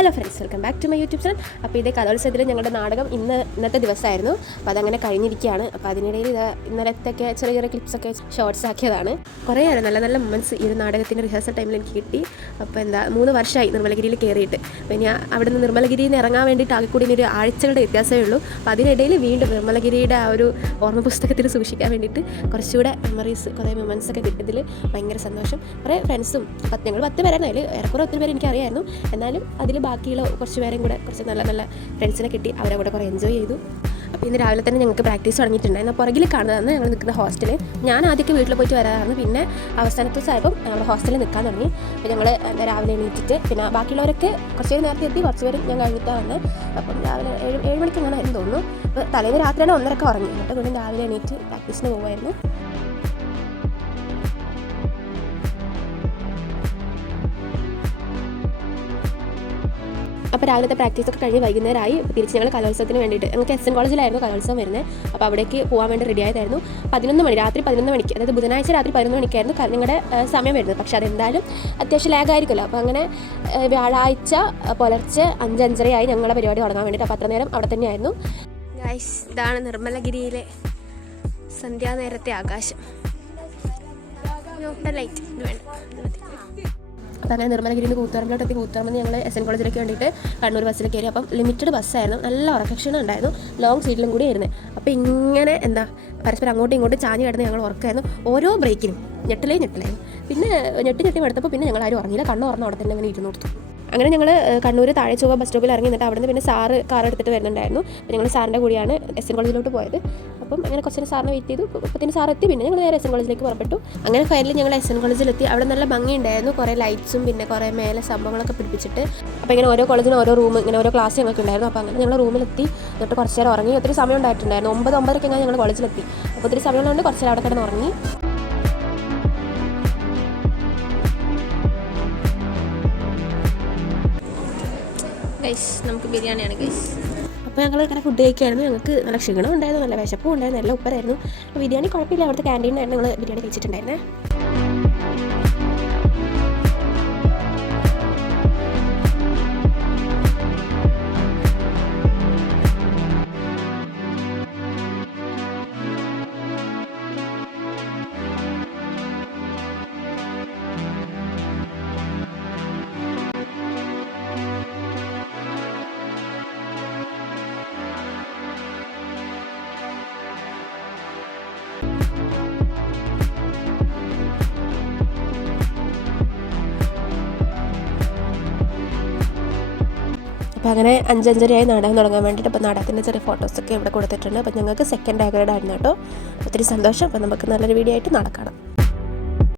Hello friends, welcome back to my YouTube channel. അപ്പോൾ ഇതേ കലോത്സവത്തിൽ ഞങ്ങളുടെ നാടകം ഇന്നത്തെ ദിവസമായിരുന്നു. അപ്പോൾ അതങ്ങനെ കഴിഞ്ഞിരിക്കുകയാണ്. അപ്പോൾ അതിനിടയിൽ ഇന്നലത്തൊക്കെ ചെറിയ ചെറിയ ക്ലിപ്സൊക്കെ ഷോർട്സ് ആക്കിയതാണ്. കുറേ നല്ല നല്ല മൊമെൻറ്റ്സ് ഈ ഒരു നാടകത്തിൻ്റെ റിഹേഴ്സൽ ടൈമിൽ എനിക്ക് കിട്ടി. അപ്പോൾ 3 വർഷമായി നിർമ്മലഗിരിയിൽ കയറിയിട്ട്. അപ്പോൾ ഇനി അവിടെ നിന്ന് നിർമ്മലഗിരിയിൽ നിന്ന് ഇറങ്ങാൻ വേണ്ടിയിട്ട് ആകെ കൂടി ഒരു ആഴ്ചകളുടെ വ്യത്യാസമേ ഉള്ളൂ. അപ്പോൾ അതിനിടയിൽ വീണ്ടും നിർമ്മലഗിരിയുടെ ആ ഒരു ഓർമ്മ പുസ്തകത്തിൽ സൂക്ഷിക്കാൻ വേണ്ടിയിട്ട് കുറച്ചുകൂടെ മെമ്മറീസ്, കുറേ മൊമെൻറ്റ്സ് ഒക്കെ കിട്ടിയതിൽ ഭയങ്കര സന്തോഷം. കുറേ ഫ്രണ്ട്സും ഞങ്ങൾ 10 പേരാണ്. അതിൽ ഏറെക്കുറെ ഒത്തിരി പേര് എനിക്കറിയായിരുന്നു. എന്നാലും അതിൽ ബാക്കിയുള്ള കുറച്ച് പേരും കൂടെ കുറച്ച് നല്ല നല്ല ഫ്രണ്ട്സിനെ കിട്ടി. അവരെ കൂടെ കുറേ എൻജോയ് ചെയ്തു. അപ്പോൾ ഇന്ന് രാവിലെ തന്നെ ഞങ്ങൾക്ക് പ്രാക്ടീസ് തുടങ്ങിയിട്ടുണ്ടായിരുന്നു. പുറകിൽ കാണുന്നതാണ് ഞങ്ങൾ നിൽക്കുന്ന ഹോസ്റ്റൽ. ഞാൻ ആദ്യമൊക്കെ വീട്ടിൽ പോയിട്ട് വരാറായിരുന്നു. പിന്നെ അവസാനത്തെ ദിവസമായപ്പം ഞങ്ങൾ ഹോസ്റ്റലിൽ നിൽക്കാൻ തുടങ്ങി. അപ്പോൾ ഞങ്ങൾ രാവിലെ എണീറ്റിട്ട് പിന്നെ ബാക്കിയുള്ളവരൊക്കെ കുറച്ച് പേര് നേരത്തെ എത്തി, കുറച്ച് പേര് ഞാൻ കഴിഞ്ഞിട്ടാണ് വന്നത്. അപ്പം രാവിലെ 7 മണിക്ക് അങ്ങനെ ആയിരുന്നു തോന്നുന്നു. അപ്പോൾ തലേന്ന് രാത്രിയാണ് 1:30 ഉറങ്ങി. എന്നിട്ട് വീണ്ടും രാവിലെ എണീറ്റ് പ്രാക്ടീസിന് പോകുമായിരുന്നു. അപ്പോൾ രാവിലത്തെ പ്രാക്ടീസൊക്കെ കഴിഞ്ഞ് വൈകുന്നേരമായി. തിരിച്ച് ഞങ്ങൾ കലോത്സവത്തിന് വേണ്ടിയിട്ട്, ഞങ്ങൾക്ക് SN കോളേജിലായിരുന്നു കലോത്സവം വരുന്നത്. അപ്പോൾ അവിടേക്ക് പോകാൻ വേണ്ടി റെഡി ആയതായിരുന്നു. 11 മണി, രാത്രി 11 മണിക്ക്, അതായത് ബുധനാഴ്ച രാത്രി 11 മണിക്കായിരുന്നു ഞങ്ങളുടെ സമയം വരുന്നത്. പക്ഷേ അതെന്തായാലും അത്യാവശ്യം ലാഗായിരിക്കുമല്ലോ. അപ്പോൾ അങ്ങനെ വ്യാഴാഴ്ച പുലർച്ചെ 5-5:30 ഞങ്ങളുടെ പരിപാടി തുടങ്ങാൻ വേണ്ടിയിട്ട്. അപ്പോൾ അത്ര നേരം അവിടെ തന്നെയായിരുന്നു. ഗൈസ്, ഇതാണ് നിർമ്മലഗിരിയിലെ സന്ധ്യാനേരത്തെ ആകാശം. ലൈറ്റ് വേണ്ട. അപ്പോൾ അങ്ങനെ നിർമ്മലഗിരിയിൽ നിന്ന് കൂത്തുപറമ്പിലോട്ടെത്തി. കൂത്തുപറമ്പിൽ ഞങ്ങൾ SN കോളേജിലേക്ക് വേണ്ടിയിട്ട് കണ്ണൂർ ബസ്സിൽ കയറി. അപ്പം ലിമിറ്റഡ് ബസ്സായിരുന്നു, നല്ല ഉറക്കക്ഷീണം ഉണ്ടായിരുന്നു, ലോങ് സീറ്റിലും കൂടി ആയിരുന്നു. അപ്പോൾ ഇങ്ങനെ പരസ്പരം അങ്ങോട്ടും ഇങ്ങോട്ടും ചാഞ്ഞ് കിടന്ന് ഞങ്ങൾ ഉറക്കമായിരുന്നു. ഓരോ ബ്രേക്കിനും ഞെട്ടലായിരുന്നു. പിന്നെ ഞെട്ടി എടുത്തപ്പോൾ പിന്നെ ഞങ്ങൾ ആരും ഉറങ്ങിയില്ല. കണ്ണ് തുറന്ന് അവിടെ തന്നെ അങ്ങനെ ഇരുന്ന് കൊടുത്തു. അങ്ങനെ ഞങ്ങൾ കണ്ണൂർ താഴെ ചൊവ്വ ബസ് സ്റ്റോപ്പിൽ ഇറങ്ങി. എന്നിട്ട് അവിടെ നിന്ന് പിന്നെ സാറ് കാർ എടുത്തിട്ട് വരുന്നുണ്ടായിരുന്നു. അപ്പോൾ ഞങ്ങൾ സാറിൻ്റെ കൂടിയാണ് SN കോളേജിലോട്ട് പോയത്. അപ്പം അങ്ങനെ കുറച്ച് സാറിനെ വെയിറ്റ് ചെയ്തു. അപ്പത്തിന് സാർ എത്തി. പിന്നെ ഞങ്ങൾ നേരെ SN കോളേജിലേക്ക് പുറപ്പെട്ടു. അങ്ങനെ ഫൈനലി ഞങ്ങൾ SN കോളേജിലെത്തി. അവിടെ നല്ല ഭംഗിയുണ്ടായിരുന്നു, കുറേ ലൈറ്റ്സും പിന്നെ കുറേ മേലെ സംഭവങ്ങളൊക്കെ പിടിപ്പിച്ചിട്ട്. അപ്പോൾ ഇങ്ങനെ ഓരോ കോളേജിനും ഓരോ റൂം, ഇങ്ങനെ ഓരോ ക്ലാസ് ഞങ്ങൾക്ക് ഉണ്ടായിരുന്നു. അപ്പോൾ അങ്ങനെ ഞങ്ങൾ റൂമിലെത്തി. എന്നിട്ട് കുറച്ച് നേരം ഉറങ്ങി. ഒത്തിരി സമയം ഉണ്ടായിട്ടുണ്ടായിരുന്നു. 9-9:30 ഞങ്ങൾ കോളേജിലെത്തി. അപ്പോൾ ഒത്തിരി സമയമുള്ളതുകൊണ്ട് കുറച്ച് നേരം അവിടെ കിടന്ന് ഉറങ്ങി. നമുക്ക് ബിരിയാണിയാണ് ഗൈസ്. അപ്പോൾ ഞങ്ങൾ ഇങ്ങനെ ഫുഡ് കഴിക്കുമായിരുന്നു. ഞങ്ങൾക്ക് നല്ല ക്ഷീണം ഉണ്ടായിരുന്നു, നല്ല വിശപ്പും ഉണ്ടായിരുന്നു, നല്ല ഉപ്പരായിരുന്നു. അപ്പോൾ ബിരിയാണി കുഴപ്പമില്ല. അവിടുത്തെ ക്യാൻറ്റീനായിരുന്നു ഞങ്ങൾ ബിരിയാണി കഴിച്ചിട്ടുണ്ടായിരുന്നേ. അപ്പോൾ അങ്ങനെ 5-5:30 നാടകം തുടങ്ങാൻ വേണ്ടിയിട്ട്. അപ്പോൾ നാടകത്തിൻ്റെ ചെറിയ ഫോട്ടോസൊക്കെ ഇവിടെ കൊടുത്തിട്ടുണ്ട്. അപ്പോൾ ഞങ്ങൾക്ക് സെക്കൻഡ് ഡേ ഗ്രേഡ് ആയിരുന്നു കേട്ടോ. ഒത്തിരി സന്തോഷം. അപ്പോൾ നമുക്ക് നല്ലൊരു വീഡിയോ ആയിട്ട് നാളെ കാണാം.